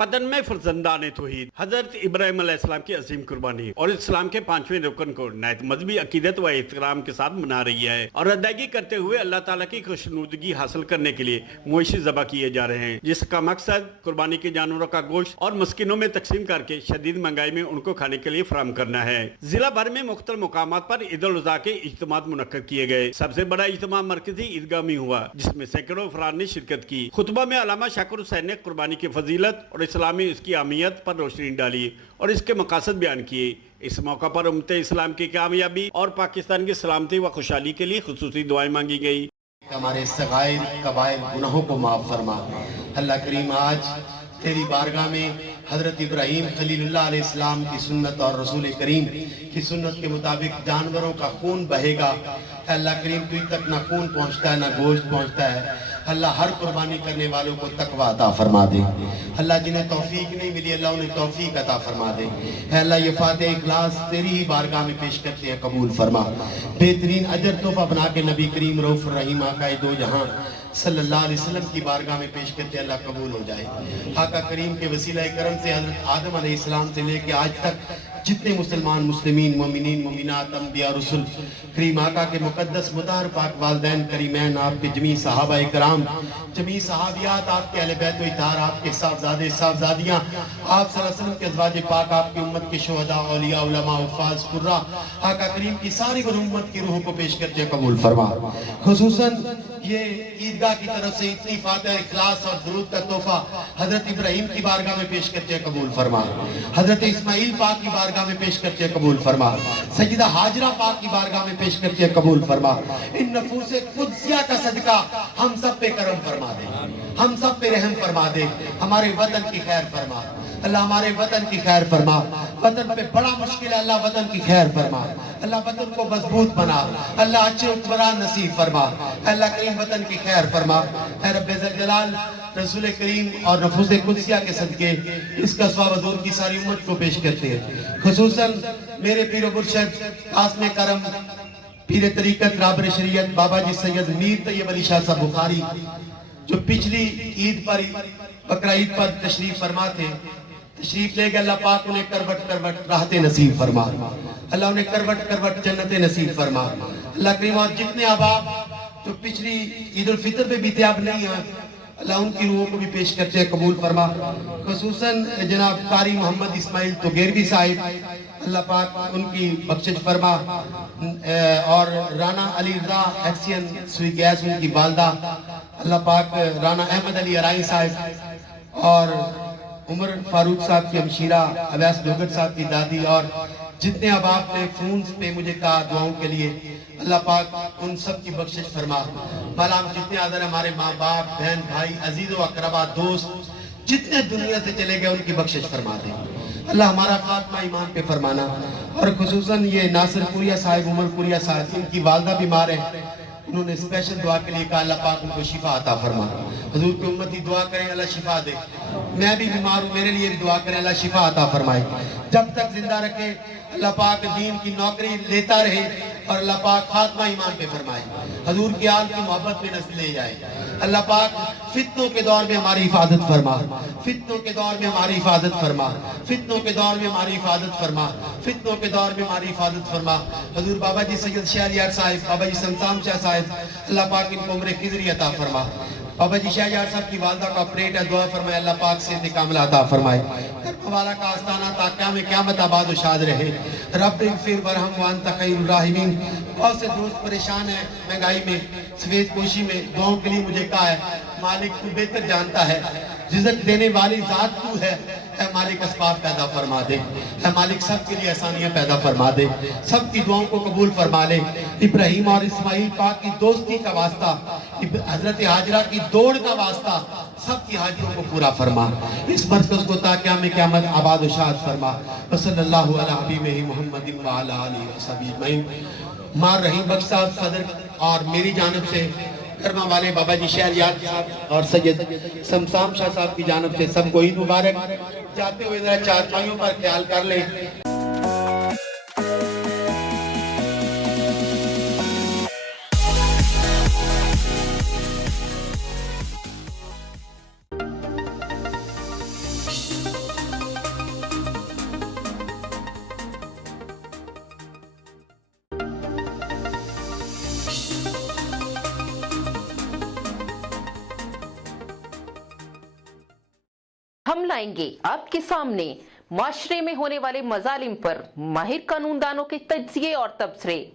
पतन में फर्जंदान तौहीद हजरत इब्राहिम अलैहिस्सलाम की अजीम कुर्बानी और इस्लाम के 5वें रुकन को नहायत मजहबी अकीदत व एहतराम के साथ मना रही है और अदायगी करते हुए अल्लाह ताला की खुशनुदगी हासिल करने के लिए मवेशी ज़बह किए जा रहे हैं, जिसका मकसद कुर्बानी के जानवरों का गोश्त और मस्किनों में तकसीम करके शदीद महंगाई में उनको खाने के लिए फराहम करना है। जिला भर में मुख्तलिफ मुकामात पर ईद उल अज़हा के इज्तिमात मुनक्कद किए गए। सबसे बड़ा इज्तिमा मरकजी ईदगाह में हुआ, जिसमें सैकड़ों अफराद ने शिरकत की। खुतबा में अल्लामा शाकिर हुसैन ने कुर्बानी की फजीलत और इस्लाम में इसकी अहमियत पर रोशनी डाली और इसके मकासद बयान किए। इस मौका पर उम्मत इस्लाम की कामयाबी और पाकिस्तान की सलामती व खुशहाली के लिए खुसूसी दुआएं मांगी गई। हमारे सगाइर कबाइर गुनाहों को माफ़ फरमा। अल्लाह करीम आज तेरी बारगाह में हज़रत इब्राहीम खलीलुल्लाह अलैहिस्सलाम की सुन्नत और रसूल करीम की सुन्नत के मुताबिक जानवरों का खून बहेगा। अल्लाह करीम तुझ तक ना खून पहुँचता है ना गोश्त पहुँचता है। अल्लाह हर कुर्बानी करने वालों को तकवा अता फरमा दे। अल्लाह जिन्हें तौफीक नहीं मिली अल्लाह उन्हें तौफीक अता फरमा दे। अल्लाह ये फातिहा इखलास तेरी ही बारगाह में पेश करते हैं, कबूल फरमा। बेहतरीन अजर तोहफा बना के नबी करीम रऊफ रहीम आका दो जहां सल्लल्लाहु अलैहि वसल्लम की बारगाह में पेश करते अल्लाह कबूल हो जाए। आका करीम के वसीला करम से हज़रत आदम अलैहिस्सलाम से लेके आज तक जितने मुसलमान मुस्लिमीन मोमिनीन मोमिनात अंबिया रसूल करीम आका के मुकद्दस मुताहर पाक वालिदैन करीमैन आपके जमी सहाबा इकराम जमी सहाबियात आपके अहले बैत व इत्हार आपके साहबजादे साहबजादियाँ आप सल्लल्लाहु अलैहि वसल्लम के अज़वाज पाक आपकी उम्मत के शुहदा औलिया उलमा हुफ़ाज़ कुर्रा आका करीम की सारी उम्मत की रूह को पेश करते कबूल फरमा। खुसूसन ये ईदगाह की तरफ से इतनी फातिहा इखलास और दुरूद का तोहफा हजरत इब्राहीम की बारगाह में पेश करते कबूल फरमा। हजरत इस्माइल पाक की बारगाह में पेश करते कबूल फरमा। सैयदा हाजरा पाक की बारगाह में पेश करते कबूल फरमा। इन नफूसे कुद्सिया का सदका हम सब पे करम फरमा दे, हम सब पे रहम फरमा दे। हमारे वतन की खैर फरमा अल्लाह, हमारे वतन की खैर फरमा। वतन पे बड़ा मुश्किल है अल्लाह, वतन की खैर फरमा। अल्लाह वतन को मजबूत बना, अल्लाह अच्छे हुक्मरान नसीब फरमा। अल्लाह करीम वतन की खैर फरमा। ऐ रब्बे ज़ल रसूल करीम और नफूस कुद्सिया के सदके इसका सवाब हुज़ूर की सारी उम्मत को पेश करते हैं। खुसूसन मेरे पीर मुर्शिद आसमे करम पीर तरीकत राबर शरीयत बाबा जी सैयद मीर तैयब अली शाह साहब बुखारी जो पिछली ईद पर बकरा ईद पर तशरीफ फरमा थे, तशरीफ ले गए। अल्लाह पाक उन्हें करवट करवट राहते नसीब फरमा। अल्लाह उन्हें करवट करवट जन्नतें नसीब फरमा। अल्लाह करीम और जितने अहबाब जो पिछली ईद उल फितर पे भी थे अब नहीं है अल्लाह उनकी रूहों को भी पेश करते हैं कबूल फरमा। खुसूसन जनाब कारी मोहम्मद इस्माइल तोगेरवी साहिब अल्लाह पाक उनकी बख्शिश फरमा और राना अली रज़ा एक्सियन सुई गैस उनकी वालदा अल्लाह पाक राना अहमद अली अराई साहिब और उमर फारूक साहब की हमशीरा अवैस लोगट साहब की दादी और जितने अहबाब ने फ़ोन पे मुझे कहा दुआओं के लिए अल्लाह पाक उन सब की बख्शिश फरमा। माला जितने आदर हमारे माँ बाप बहन भाई अजीज़ व अकरबा दोस्त जितने दुनिया से चले गए उनकी बख्शिश फरमा दे। अल्लाह हमारा खात्मा ईमान पे फरमाना। और खुसूसन ये नासिर पुरिया साहिब उमर पुरिया साहिब इनकी वालदा बीमार है, उन्होंने स्पेशल दुआ के लिए कहा अल्लाह पाक उनको शिफा अता फरमा। हुजूर की उम्मती दुआ करें अल्लाह शिफा दे। मैं भी बीमार हूँ, मेरे लिए भी दुआ करें अल्लाह शिफा अता फरमाए। जब तक जिंदा रखे अल्लाह पाक दीन की नौकरी लेता रहे और अल्लाह पाक खात्मा ईमान पे फरमाए। हुजूर की आल की मोहब्बत में नस्ल ले जाए। अल्लाह पाक फितनों के दौर में हमारी हिफाजत फरमा, फितनों के दौर में हमारी हिफाजत फरमा, फितनों के दौर में हमारी हिफाजत फरमा, फितनों के दौर में हमारी हिफाजत फरमा। हुजूर बाबा जी सैयद शहरियार साहिब बाबा जी समसाम शाह साहिब अल्लाह पाक इनको उम्र खिजरी अता फरमा। बाबा जी शहरियार साहब की वालदा का ऑपरेट है, दुआ फरमाए अल्लाह पाक से कामला अता फरमाए। करबला का आस्ताना ताक़या में क़यामत आबाद शाद रहे। रब फिर वरहम व अंत खैरुर राहिमीन। बहुत से दोस्त परेशान है महंगाई में सफेद पोशी में, दुआओं के लिए मुझे कहा है मालिक तू बेहतर जानता है, रिज़्क़ देने वाली ज़ात तू है। ऐ मालिक असबाब पैदा फरमा दे, ऐ मालिक सबके लिए आसानियाँ पैदा फरमा दे, सबकी दुआओं को कबूल फरमा ले। इब्राहीम और इस्माइल पाक की दोस्ती का वास्ता, हजरत हाजरा की दौड़ का वास्ता, सबकी हाजिरों को पूरा फरमा। इस मरकज़ को ताक़या में क़यामत आबाद व शाद फरमा। सल्लल्लाहु अला हबीबिही मुहम्मदिन व अला आलिहि व सहबिही अजमईन। मार रहीम बख्श साहब सदर और मेरी जानिब से कर्मा वाले बाबा जी शहरियार साहब और सैयद समसाम शाह साहब की जानिब से सबको ईद मुबारक। जाते हुए जरा चारपाइयों पर ख्याल कर ले। ہم لائیں گے آپ کے سامنے معاشرے میں ہونے والے مظالم پر ماہر قانون دانوں کے تجزیے اور تبصرے۔